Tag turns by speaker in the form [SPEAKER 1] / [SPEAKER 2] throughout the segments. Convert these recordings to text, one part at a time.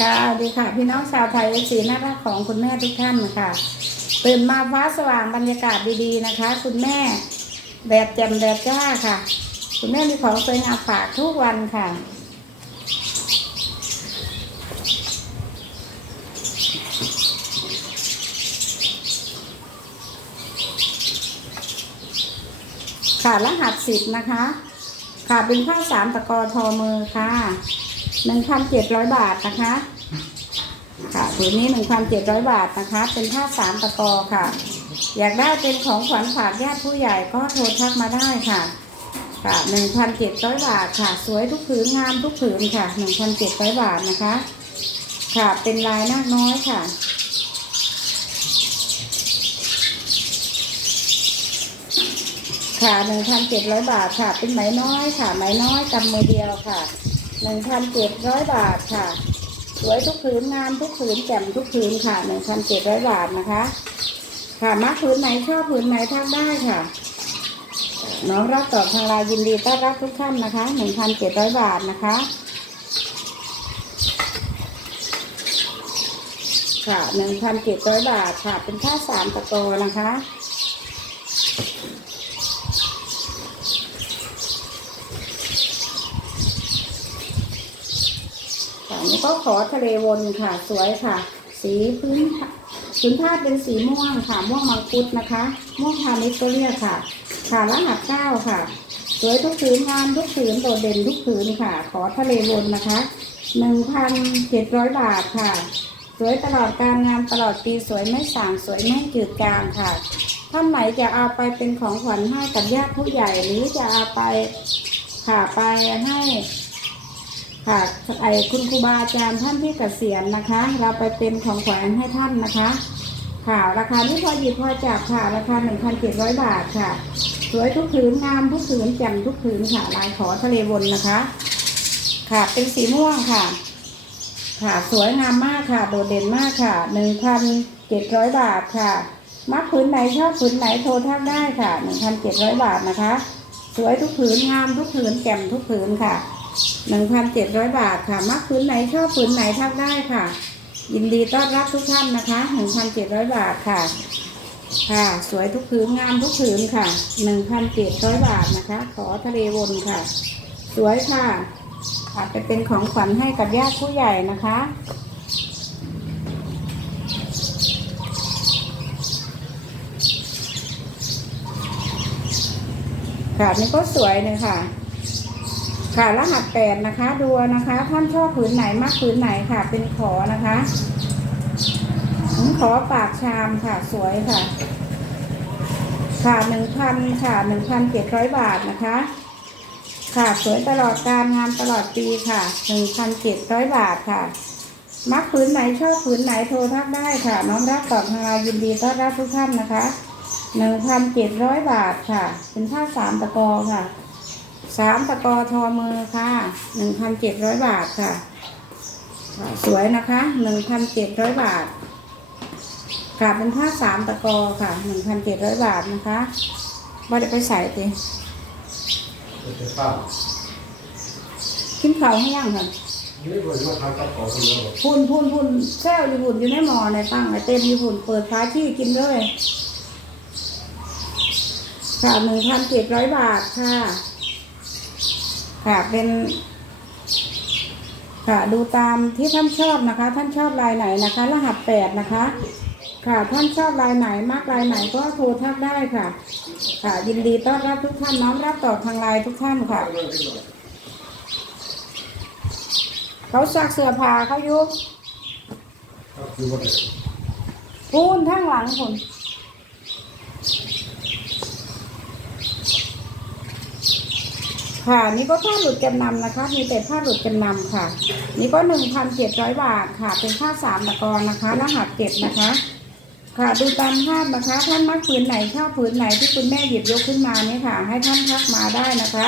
[SPEAKER 1] ค่ะสวัสดีค่ะ พี่น้องชาวไทยสีน่ารักของคุณแม่ทุกท่านค่ะตื่นมาฟ้าสว่างบรรยากาศดีๆนะคะ คุณแม่แดดแจ่มแดดจ้าค่ะ คุณแม่มีของสวยงามฝากทุกวันค่ะค่ะรหัสสิบนะคะ ค่ะเป็นผ้าสามตะกอทอมือค่ะหนึ่งพันเจ็ดร้อยบาทนะคะ ค่ะผืนนี้หนึ่งพันเจ็ดร้อยบาทนะคะ เป็นผ้าสามตะกอค่ะ อยากได้เป็นของขวัญฝากญาติผู้ใหญ่ก็โทรทักมาได้ค่ะค่ะหนึ่งพันเจ็ดร้อยบาทค่ะ สวยทุกผืนงามทุกผืนค่ะหนึ่งพันเจ็ดร้อยบาทนะคะ ค่ะเป็นลายนาคน้อยค่ะค่ะหนึ่งพันเจ็ดร้อยบาทค่ะ เป็นไหมน้อยค่ะ ไหมน้อยกำมือเดียวค่ะหนึ่งพันเจ็ดร้อยบาทค่ะ สวยทุกผืนงามทุกผืนแจ่มทุกผืนค่ะหนึ่งพันเจ็ดร้อยบาทนะคะ ค่ะมักผืนไหนชอบผืนไหนทักได้ค่ะ น้องรับตอบทางไลน์ยินดีต้อนรับทุกท่านนะคะหนึ่งพันเจ็ดร้อยบาทนะคะ ค่ะหนึ่งพันเจ็ดร้อยบาทค่ะเป็นค่าสามตะโกนะคะ ค่ะนี่ ก็ขอทะเลวนค่ะ สวยค่ะ สีพื้นพื้นผ้าเป็นสีม่วงค่ะ ม่วงมังคุดนะคะ ม่วงพาณิชย์ก็เรียกค่ะ ค่ะรหัสเก้าค่ะ สวยทุกผืนงามทุกผืนโดดเด่นทุกผืนค่ะ ขอทะเลวนนะคะหนึ่งพันเจ็ดร้อยบาทค่ะ สวยตลอดการงานตลอดปีสวยไม่สางสวยไม่จืดจางค่ะท่านไหนจะเอาไปเป็นของขวัญให้กับญาติผู้ใหญ่หรือจะเอาไปค่ะไปให้ ค่ะไอคุณครูบาอาจารย์ท่านที่เกษียณนะคะ เราไปเป็นของขวัญให้ท่านนะคะ ค่ะ ราคาที่พอหยิบพอจับค่ะ ราคา 1,700 บาทค่ะ สวยทุกผืนงามทุกผืนแจ่มทุกผืนค่ะลายขอทะเลวนนะคะ ค่ะ เป็นสีม่วงค่ะ ค่ะ สวยงามมากค่ะ โดดเด่นมากค่ะ 1,700 บาทค่ะ มักผืนไหนชอบผืนไหนโทรทักได้ค่ะ 1,700 บาทนะคะ สวยทุกผืนงามทุกผืนแจ่มทุกผืนค่ะ หนึ่งพันเจ็ดร้อยบาทค่ะ มักผืนไหนชอบผืนไหนทักได้ค่ะ ยินดีต้อนรับทุกท่านนะคะหนึ่งพันเจ็ดร้อยบาทค่ะ ค่ะ สวยทุกผืนงามทุกผืนค่ะหนึ่งพันเจ็ดร้อยบาทนะคะ ขอทะเลวนค่ะ สวยค่ะค่ะไปเป็นของขวัญให้กับญาติผู้ใหญ่นะคะค่ะนี่ก็สวยเลยค่ะ ค่ะรหัสแปดนะคะดูนะคะ ท่านชอบผืนไหนมากผืนไหนค่ะ เป็นขอนะคะอืมขอปากชามค่ะสวยค่ะ ค่ะหนึ่งพันค่ะหนึ่งพันเจ็ดร้อยบาทนะคะ ค่ะสวยตลอดการงานตลอดปีค่ะหนึ่งพันเจ็ดร้อยบาทค่ะ มักผืนไหนชอบผืนไหนโทรทักได้ค่ะ น้องรับตอบทางไลน์ยินดีต้อนรับทุกท่านนะคะหนึ่งพันเจ็ดร้อยบาทค่ะ เป็นผ้าสามตะกอค่ะ สามตะกอทอมือค่ะหนึ่งพันเจ็ดร้อยบาทค่ะค่ะสวยนะคะหนึ่งพันเจ็ดร้อยบาทค่ะเป็นผ้าสามตะกอค่ะหนึ่งพันเจ็ดร้อยบาทนะคะว่าจะไปใส่ติ
[SPEAKER 2] จะข้าว
[SPEAKER 1] กินข้าวให้ยังค่ะ
[SPEAKER 2] นี่คนว่าทำกับของคนเดียว
[SPEAKER 1] พุ่นพุ่นพุ่นแซวอยู่พุ่นอยู่ในหม้อในตั้งไอเต็มอยู่พุ่นเปิดฟ้าที่กินเลยค่ะหนึ่งพันเจ็ดร้อยบาทค่ะ ค่ะเป็นค่ะดูตามที่ท่านชอบนะคะ ท่านชอบลายไหนนะคะ รหัสแปดนะคะ ค่ะท่านชอบลายไหนมากลายไหนก็โทรทักได้ค่ะ ค่ะ ยินดีต้อนรับทุกท่านน้อมรับตอบทางไลน์ทุกท่านค่ะ เขาซักเสื้อผ้าเขาอยุบ
[SPEAKER 2] คือว่า
[SPEAKER 1] ปูนทั้งหลังคน ค่ะ นี่ก็ผ้าหลุดจำนำนะคะ มีแต่ผ้าหลุดจำนำค่ะ นี่ก็หนึ่งพันเจ็ดร้อยบาทค่ะ เป็นผ้าสามตะกอนนะคะรหัสเก็บนะคะ ค่ะ ดูตามภาพนะคะ ท่านมักผืนไหนชอบผืนไหนที่คุณแม่หยิบยกขึ้นมานี่ค่ะ ให้ท่านทักมาได้นะคะ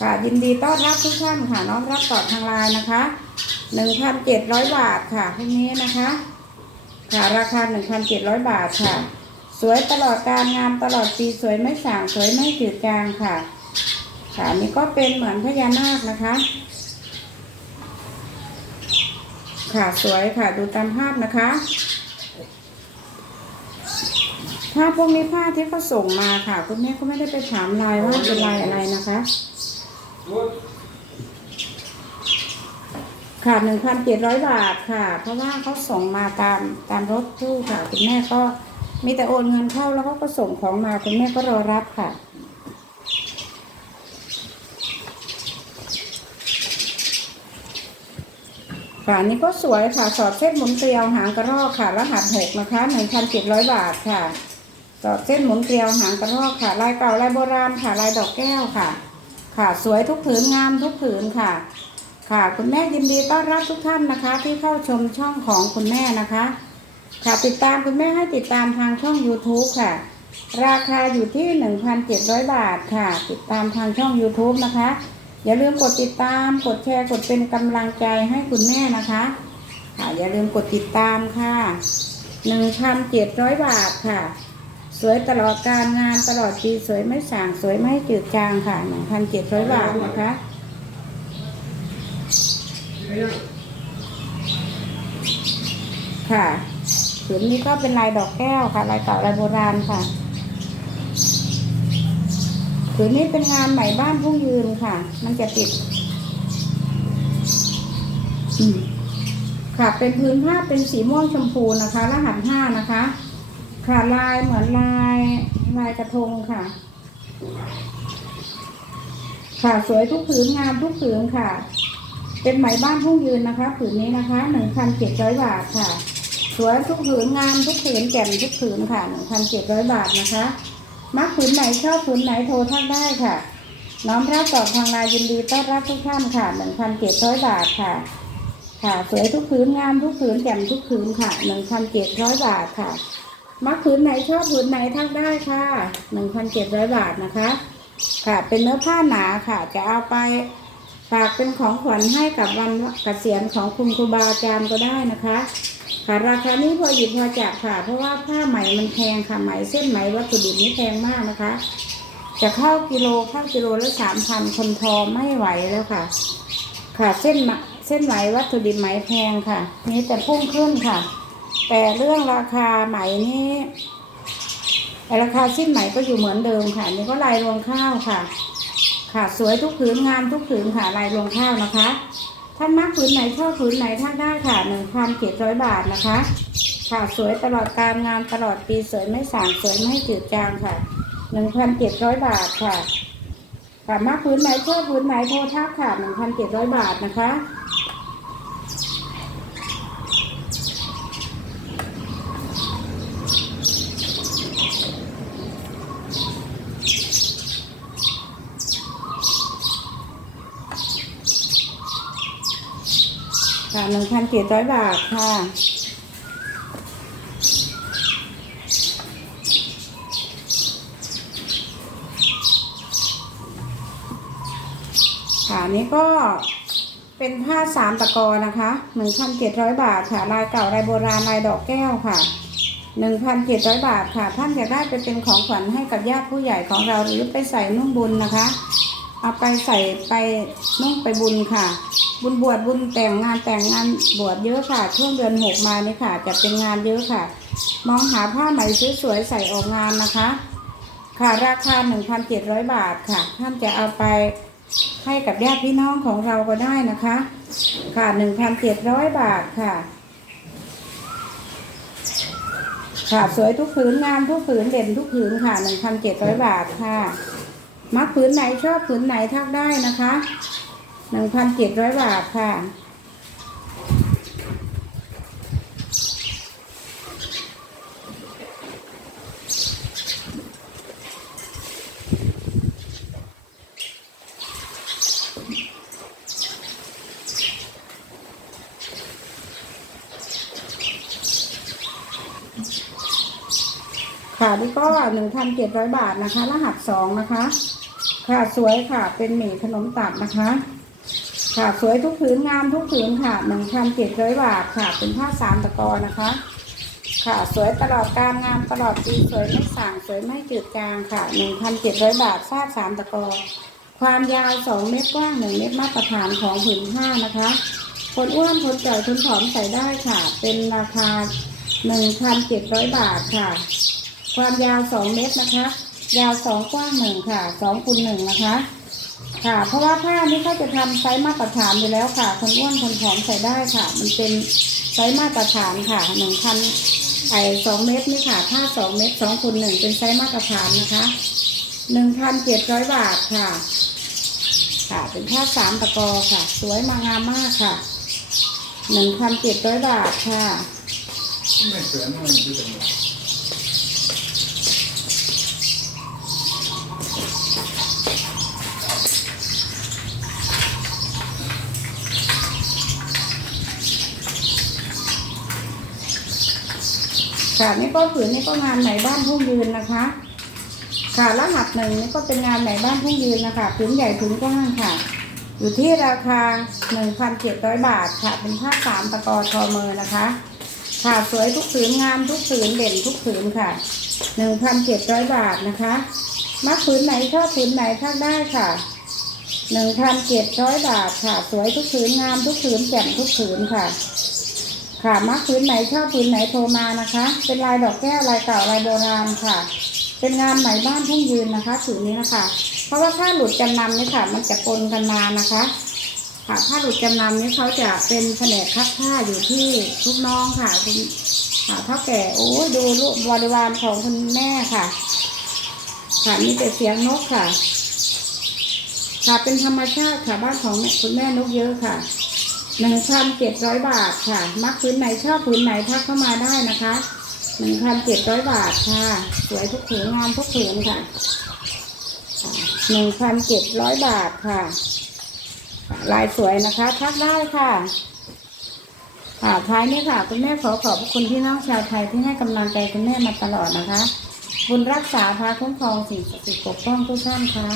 [SPEAKER 1] ค่ะยินดีต้อนรับทุกท่านค่ะ น้องรับตอบทางไลน์นะคะหนึ่งพันเจ็ดร้อยบาทค่ะพวกนี้นะคะ ค่ะ ราคา1,700บาทค่ะ สวยตลอดการงานตลอดปีสวยไม่สางสวยไม่จืดจางค่ะ ค่ะนี่ก็เป็นเหมือนพญานาคนะคะ ค่ะสวยค่ะดูตามภาพนะคะผ้าพวกนี้ผ้าที่เขาส่งมาค่ะ คุณแม่ก็ไม่ได้ไปถามลายว่าเป็นลายอะไรนะคะค่ะหนึ่งพันเจ็ดร้อยบาทค่ะ เพราะว่าเขาส่งมาตามตามรถตู้ค่ะ คุณแม่ก็มีแต่โอนเงินเข้าแล้วเขาก็ส่งของมาคุณแม่ก็รอรับค่ะ ค่ะนนี้ก็สวยค่ะสอดเส้นหมุนเกลียวหางกระรอกค่ะ รหัสหกนะคะหนึ่งพันเจ็ดร้อยบาทค่ะสอดเส้นหมุนเกลียวหางกระรอกค่ะ ลายเก่าลายโบราณค่ะลายดอกแก้วค่ะ ค่ะสวยทุกผืนงามทุกผืนค่ะ ค่ะคุณแม่ยินดีต้อนรับทุกท่านนะคะ ที่เข้าชมช่องของคุณแม่นะคะ ค่ะติดตามคุณแม่ให้ติดตามทางช่อง YouTube ค่ะ ราคาอยู่ที่ 1,700 บาทค่ะ ติดตามทางช่อง YouTube นะคะ อย่าลืมกดติดตาม กดแชร์ กดเป็นกำลังใจให้คุณแม่นะคะ ค่ะ อย่าลืมกดติดตามค่ะ1,700บาทค่ะ สวยตลอดการงานตลอดปีสวยไม่ส่างสวยไม่จืดจางค่ะ1,700บาทนะคะค่ะผืนนี้ก็เป็นลายดอกแก้วค่ะ ลายเก่าลายโบราณค่ะ ผืนนี้เป็นงานใหม่บ้านพุ่งยืนค่ะ มันจะติดค่ะ เป็นพื้นผ้าเป็นสีม่วงชมพูนะคะ รหัสห้านะคะ ค่ะลายเหมือนลายลายกระทงค่ะ ค่ะสวยทุกผืนงามทุกผืนค่ะ เป็นไหมบ้านพุ่งยืนนะคะ ผืนนี้นะคะหนึ่งพันเจ็ดร้อยบาทค่ะ สวยทุกผืนงามทุกผืนแก่นทุกผืนค่ะหนึ่งพันเจ็ดร้อยบาทนะคะ มักผืนไหนชอบผืนไหนโทรทักได้ค่ะ น้อมรับตอบทางลน์ยินดีต้อนรับทุกท่านค่ะหนึ่งพันเจ็ดร้อยบาทค่ะ ค่ะสวยทุกผืนงามทุกผืนแจ่มทุกผืนค่ะหนึ่งพันเจ็ดร้อยบาทค่ะ มักผืนไหนชอบผืนไหนทักได้ค่ะหนึ่งพันเจ็ดร้อยบาทนะคะ ค่ะเป็นเนื้อผ้าหนาค่ะ จะเอาไปฝากเป็นของขวัญให้กับวันเกษียณของคุณครูบาอาจารย์ก็ได้นะคะ ค่ะราคานี้พอหยิบพอจับค่ะ เพราะว่าผ้าไหมมันแพงค่ะไหมเส้นไหมวัตถุดิบนี้แพงมากนะคะ จะเข้ากิโลเข้ากิโลละสามพันคนทอไม่ไหวแล้วค่ะ ค่ะเส้นไหมเส้นไหมวัตถุดิบไหมแพงค่ะ นี่แต่พุ่งขึ้นค่ะ แต่เรื่องราคาไหมนี่แต่ราคาสิ้นไหมก็อยู่เหมือนเดิมค่ะ นี่ก็ลายรวงข้าวค่ะ ค่ะสวยทุกผืนงามทุกผืนค่ะลายรวงข้าวนะคะ ท่านมักผืนไหนชอบผืนไหนท่านได้ค่ะหนึ่งพันเจ็ดร้อยบาทนะคะ ค่ะสวยตลอดการงานตลอดปีสวยไม่สางสวยไม่จืดจางค่ะหนึ่งพันเจ็ดร้อยบาทค่ะค่ะมักผืนไหนชอบผืนไหนโทรทักค่ะหนึ่งพันเจ็ดร้อยบาทนะคะ หนึ่งพันเจ็ดร้อยบาทค่ะ ค่ะนี้ก็เป็นผ้าสามตะกอนะคะหนึ่งพันเจ็ดร้อยบาทค่ะ ลายเก่าลายโบราณลายดอกแก้วค่ะหนึ่งพันเจ็ดร้อยบาทค่ะ ท่านอยากได้ไปเป็นของขวัญให้กับญาติผู้ใหญ่ของเราหรือไปใส่นุ่งบุญนะคะ เอาไปใส่ไปนุ่งไปบุญค่ะ บุญบวชบุญแต่งงานแต่งงานบวชเยอะค่ะ ช่วงเดือนหกมานี่ค่ะ จะเป็นงานเยอะค่ะ มองหาผ้าไหมสวยๆใส่ออกงานนะคะ ค่ะราคา 1,700 บาทค่ะ ท่านจะเอาไปให้กับญาติพี่น้องของเราก็ได้นะคะ ค่ะ 1,700 บาทค่ะ ค่ะสวยทุกผืนงามทุกผืนเด่นทุกผืนค่ะ 1,700 บาทค่ะ มักผืนไหนชอบผืนไหนทักได้นะคะ หนึ่งพันเจ็ดร้อยบาทค่ะ ค่ะนี่ก็หนึ่งพันเจ็ดร้อยบาทนะคะ รหัสสองนะคะ ค่ะสวยค่ะ เป็นหมี่ขนมตัดนะคะ ค่ะสวยทุกผืนงามทุกผืนค่ะหนึ่งพันเจ็ดร้อยบาทค่ะ เป็นผ้าสามตะกอนะคะ ค่ะสวยตลอดการงามตลอดปีสวยไม่ส่างสวยไม่จืดจางค่ะหนึ่งพันเจ็ดร้อยบาททราบสามตะกอ ความยาวสองเมตรกว้างหนึ่งเมตรมาตรฐานของผืนผ้านะคะ คนอ้วนคนจ่อยคนผอมใส่ได้ค่ะ เป็นราคาหนึ่งพันเจ็ดร้อยบาทค่ะ ความยาวสองเมตรนะคะ ยาวสองกว้างหนึ่งค่ะสองคูณหนึ่งนะคะ ค่ะ เพราะว่าผ้านี้เขาจะทำไซส์มาตรฐานอยู่แล้วค่ะ คนอ้วนคนผอมใส่ได้ค่ะ มันเป็นไซส์มาตรฐานค่ะหนึ่งพันไอสองเมตรนี่ค่ะผ้าสองเมตรสองคูณหนึ่งเป็นไซส์มาตรฐานนะคะหนึ่งพันเจ็ดร้อยบาทค่ะ ค่ะ เป็นผ้าสามตะกอค่ะ สวยมางามมากค่ะหนึ่งพันเจ็ดร้อยบาทค่ะ
[SPEAKER 3] ไม่เสือมันอยู่ตรงนี้
[SPEAKER 1] ค่ะนี่ก็ผืนนี่ก็งานไหนบ้านทุ่งยืนนะคะ ค่ะรหัสหนึ่งนี่ก็เป็นงานไหนบ้านทุ่งยืนนะคะผืนใหญ่ผืนกว้างค่ะ อยู่ที่ราคา1,700บาทค่ะ เป็นผ้าสามตะกอทอมือนะคะ ค่ะสวยทุกผืนงามทุกผืนเด่นทุกผืนค่ะ1,700บาทนะคะมักผืนไหนชอบผืนไหนทักได้ค่ะ1,700บาทค่ะ สวยทุกผืนงามทุกผืนแจ่มทุกผืนค่ะ ค่ะมักผืนไหนชอบผืนไหนโทรมานะคะ เป็นลายดอกแก้วลายเก่าลายโบราณค่ะ เป็นงานไหมบ้านทุ่งยืนนะคะผืนนี้นะคะ เพราะว่าถ้าหลุดจำนำนี่ค่ะ มันจะปนกันมานะคะ ค่ะถ้าหลุดจำนำนี่เขาจะเป็นแผนกคัดผ้าอยู่ที่ลูกน้องค่ะคุณค่ะเท่าแก่โอ้ยดูลูกบริวารของคุณแม่ค่ะค่ะมีแต่เสียงนกค่ะ ค่ะเป็นธรรมชาติค่ะบ้านของคุณแม่นกเยอะค่ะ หนึ่งพันเจ็ดร้อยบาทค่ะ มักพื้นไหนชอบพื้นไหนทักเข้ามาได้นะคะหนึ่งพันเจ็ดร้อยบาทค่ะ สวยทุกผืนงามทุกผืนค่ะหนึ่งพันเจ็ดร้อยบาทค่ะ ลายสวยนะคะ ทักได้ค่ะค่ะท้ายนี้ค่ะ คุณแม่ขอขอบคุณพี่น้องชาวไทยที่ให้กำลังใจคุณแม่มาตลอดนะคะ บุญรักษาพาคุ้มครองสิ่งศักดิ์สิทธิ์ปกป้องทุกท่านค่ะ